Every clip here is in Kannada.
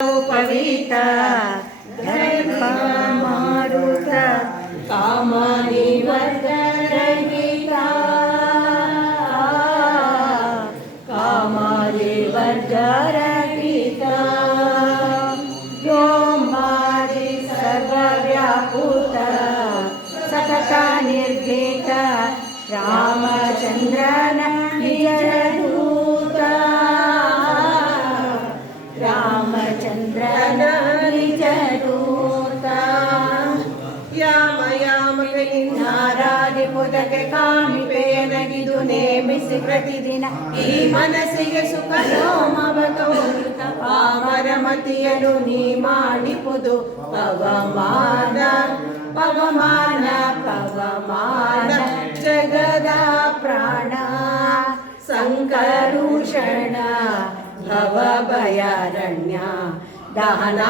उपविता धर्म सा कामादि वर्जरयिता सर्वव्यापूता सकथा निर्गीता रामचन्द्रना। ನಾರಾದಿ ಪುದಕ್ಕೆ ಕಾಮಿಪೆ ನಗಿದು ನೇಮಿಸಿ ಪ್ರತಿದಿನ ಈ ಮನಸ್ಸಿಗೆ ಸುಖ ಸೋಮವ ತೋರುತ್ತ ಪಾಮರ ಮತಿಯಲು ನೀ ಮಾಡಿಪುದು. ಪವಮಾನ ಪವಮಾನ ಪವಮಾನ ಜಗದ ಪ್ರಾಣ, ಸಂಕರುಷಣ, ಭವ ಭಯಾರಣ್ಯ, ದಹನ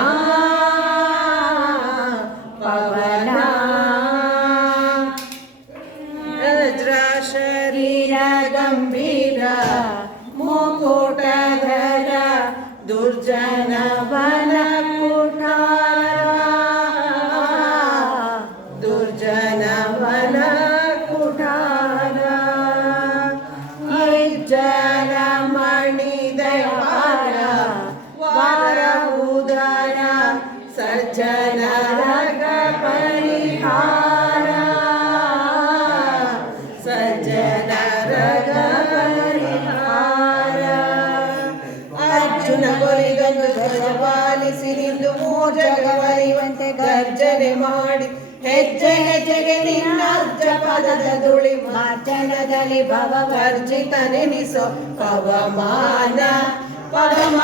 ಗಂಭೀರ ಮುಕುಟಧರ ದುರ್ಜನ ವನ ಕುಟಾರ ದುರ್ಜನ ವನ ಕುಟಾರ ಜನ ಮಣಿ ದಯಾರ ವಾರ ಉದರ ಸಜ್ಜನ ರಗ ಪರಿಹಾರ ಸಜ್ಜನ ನಿಂದು ಮೂರ್ಜಗವರಿವಂತೆ ಗರ್ಜನೆ ಮಾಡಿ, ಹೆಜ್ಜೆ ಹೆಜ್ಜೆಗೆ ನಿನ್ನ ಅರ್ಜ ಪದದ ಧೂಳಿ ಮಾರ್ಜನದಲ್ಲಿ ಭವ ವರ್ಜಿತ ನೆನಿಸೋ ಪವಮಾನ ಪವಮಾನ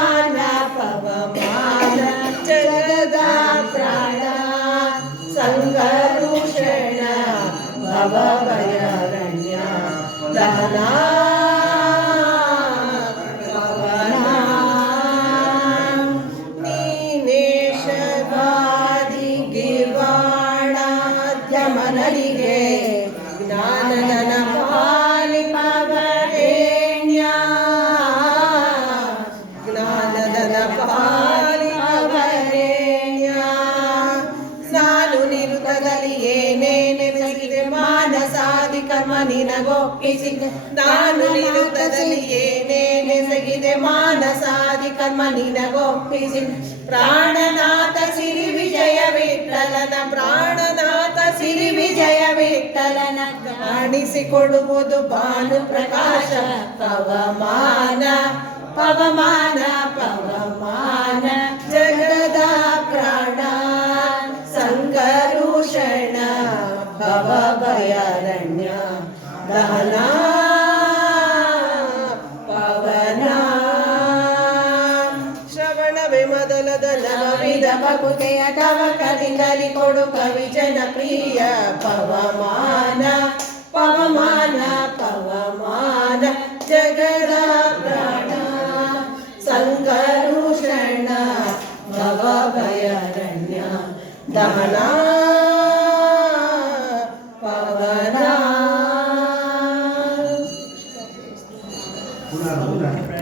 ಗಿರ್ವಾಣಾದ್ಯಮನರಿಗೆ ಜ್ಞಾನದನ ಪಾಲಿಪವರೇಣ್ಯ ಜ್ಞಾನದನ ಪಾಲಿಪವರೇಣ್ಯ ನಾನು ನಿರುತದಲ್ಲಿ ಏನೇನೆ ಬೆಳಗಿದೆ ಮಾನಸಾದಿ ಕರ್ಮ ನಿನಗೊಪ್ಪಿಸಿ ನಾನು ನಿರುತದಲ್ಲಿ ಏನೇನೆ ಸಗಿದೆ ಮಾನಸಾದಿ ಕರ್ಮ ನಿನಗೊಪ್ಪಿಸಿ ಪ್ರಾಣನಾಥ ಸಿರಿ ಕಾಣಿಸಿಕೊಡುವುದು ಭಾನು ಪ್ರಕಾಶ, ಪವಮಾನ ಪವಮಾನ ಪವಮಾನ, ಜಗದ ಪ್ರಾಣ, ಸಂಗರುಷಣ, ಭವ ಭಯಾರಣ್ಯ, ದಹನ, ಪವನ. ಶ್ರವಣ ಮೊದಲದ ನವವಿಧ ಬಗುತೆಯ ತವ ಕೊಡು ಕವಿ ಜನಪ್ರಿಯ ಪವಮಾನ. ಸಂಕರುಷಣ ಭವ ಭಯಾರಣ್ಯ ದಹನ